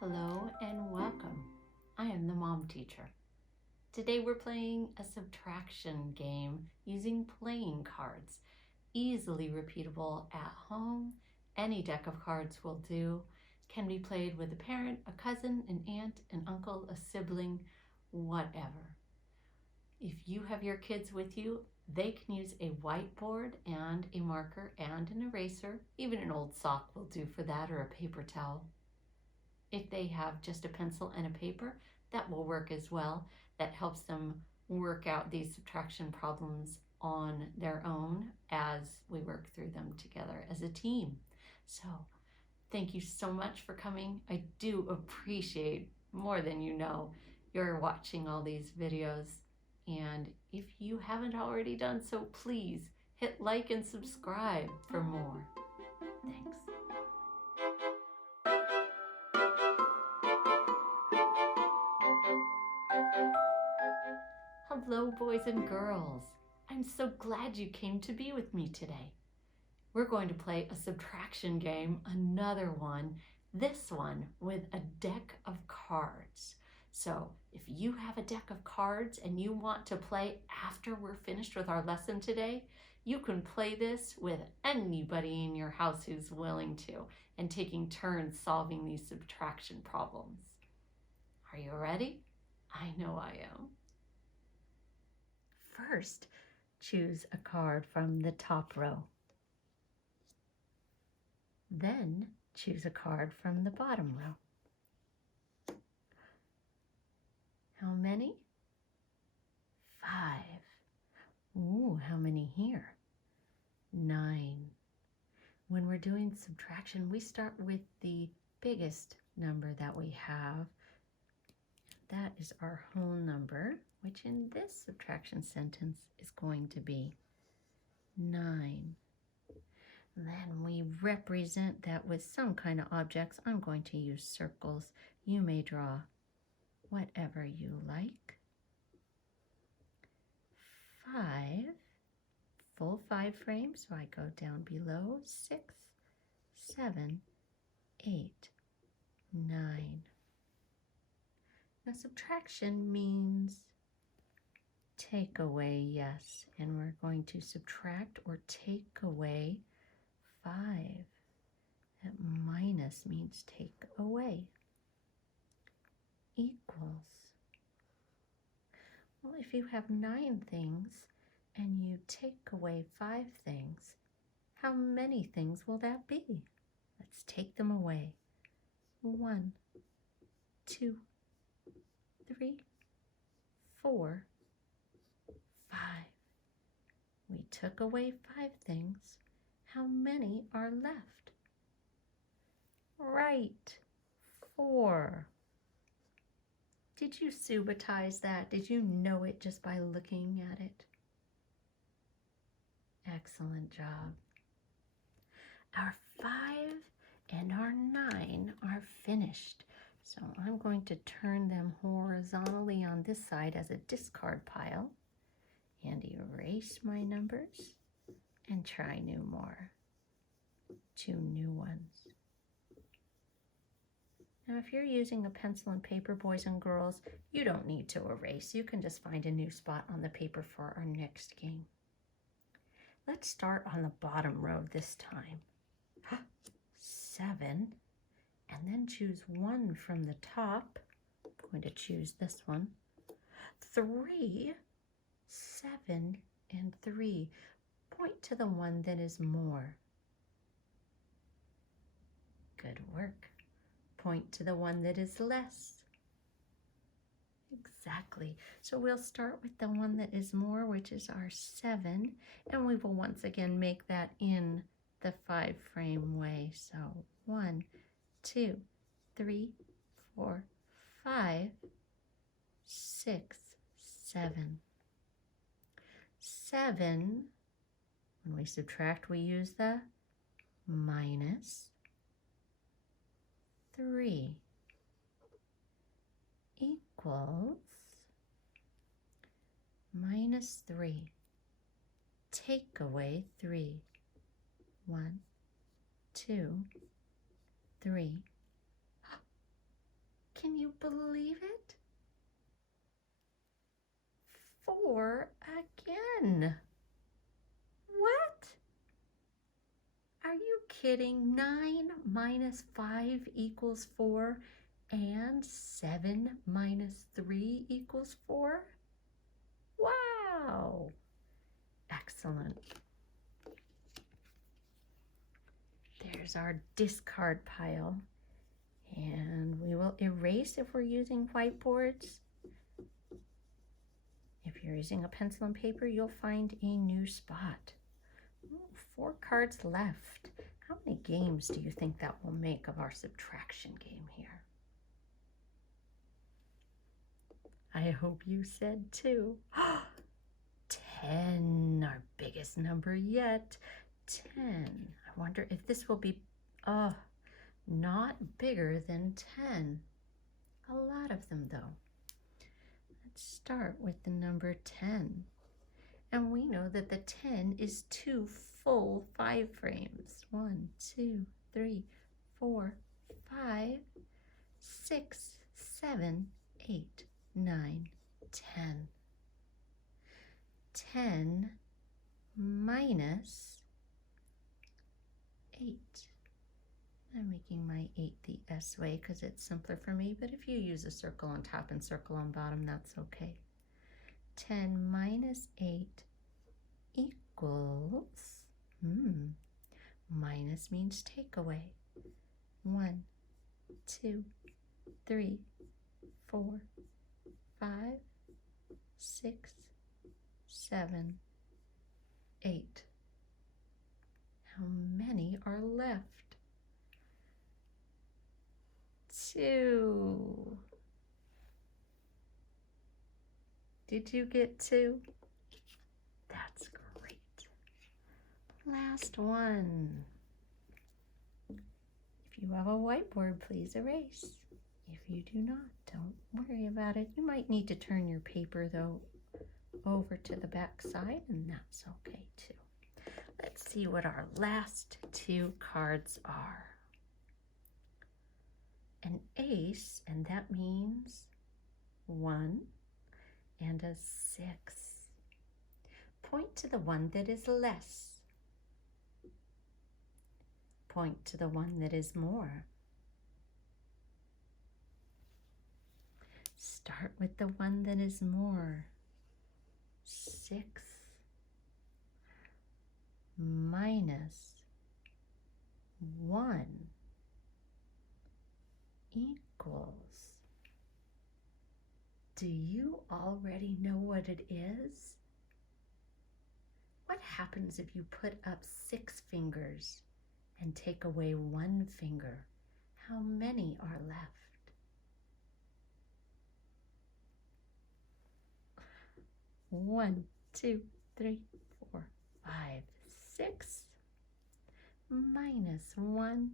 Hello and welcome. I am the mom teacher. Today we're playing a subtraction game using playing cards. Easily repeatable at home. Any deck of cards will do. Can be played with a parent, a cousin, an aunt, an uncle, a sibling, whatever. If you have your kids with you, they can use a whiteboard and a marker and an eraser. Even an old sock will do for that, or a paper towel. If they have just a pencil and a paper, that will work as well. That helps them work out these subtraction problems on their own as we work through them together as a team. So thank you so much for coming. I do appreciate, more than you know, you're watching all these videos. And if you haven't already done so, please hit like and subscribe for more. Thanks. Hello, boys and girls. I'm so glad you came to be with me today. We're going to play a subtraction game, another one, this one with a deck of cards. So if you have a deck of cards and you want to play after we're finished with our lesson today, you can play this with anybody in your house who's willing to, and taking turns solving these subtraction problems. Are you ready? I know I am. First, choose a card from the top row. Then choose a card from the bottom row. How many? 5. Ooh, how many here? 9. When we're doing subtraction, we start with the biggest number that we have. That is our whole number, which in this subtraction sentence is going to be 9. Then we represent that with some kind of objects. I'm going to use circles. You may draw whatever you like. 5, full 5 frames, so I go down below. 6, 7, 8, 9. Now subtraction means take away, yes, and we're going to subtract or take away 5. That minus means take away. Equals. Well, if you have 9 things and you take away 5 things, how many things will that be? Let's take them away. 1, 2, 3, 4, 5. We took away 5 things. How many are left? Right, 4. Did you subatize that? Did you know it just by looking at it? Excellent job. Our 5 and our 9 are finished. So I'm going to turn them horizontally on this side as a discard pile and erase my numbers and try new more. 2 new ones. Now if you're using a pencil and paper, boys and girls, you don't need to erase. You can just find a new spot on the paper for our next game. Let's start on the bottom row this time. 7. And then choose 1 from the top. I'm going to choose this one. 3, 7, and 3. Point to the one that is more. Good work. Point to the one that is less. Exactly. So we'll start with the one that is more, which is our 7, and we will once again make that in the 5 frame way. So 1, 2, 3, 4, 5, 6, 7. 7, when we subtract, we use the minus. 3 equals minus 3. Take away 3. 1, 2, 3. Can you believe it? 4 again. What? Are you kidding? 9 minus 5 equals 4 and 7 minus 3 equals 4? Wow! Excellent. There's our discard pile. And we will erase if we're using whiteboards. If you're using a pencil and paper, you'll find a new spot. Ooh, 4 cards left. How many games do you think that will make of our subtraction game here? I hope you said 2. 10, our biggest number yet. 10. I wonder if this will be not bigger than 10. A lot of them though. Let's start with the number 10. And we know that the 10 is 2 full 5 frames. 1, 2, 3, 4, 5, 6, 7, 8, 9, 10. 10 minus 8. I'm making my 8 the S way because it's simpler for me, but if you use a circle on top and circle on bottom, that's okay. 10 minus 8 equals, minus means take away. 1, 2, 3, 4, 5, 6, 7, 8. How many are left? 2. Did you get 2? That's great. Last one. If you have a whiteboard, please erase. If you do not, don't worry about it. You might need to turn your paper though over to the back side, and that's okay too. Let's see what our last 2 cards are. An ace, and that means 1 and a 6. Point to the one that is less. Point to the one that is more. Start with the one that is more. 6 minus 1 equals. Do you already know what it is? What happens if you put up 6 fingers and take away 1 finger? How many are left? 1, 2, 3, 4, 5, 6 minus 1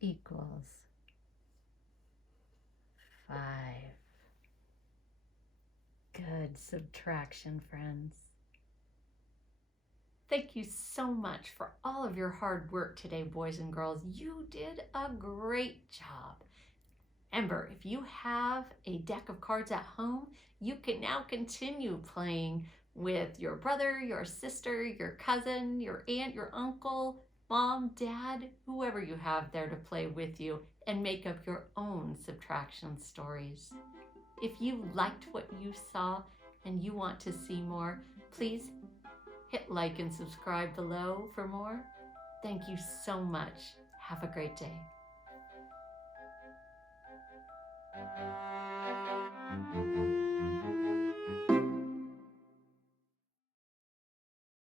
equals 5. Good subtraction, friends. Thank you so much for all of your hard work today, boys and girls. You did a great job. Remember, if you have a deck of cards at home, you can now continue playing with your brother, your sister, your cousin, your aunt, your uncle, mom, dad, whoever you have there to play with you, and make up your own subtraction stories. If you liked what you saw and you want to see more, please hit like and subscribe below for more. Thank you so much. Have a great day.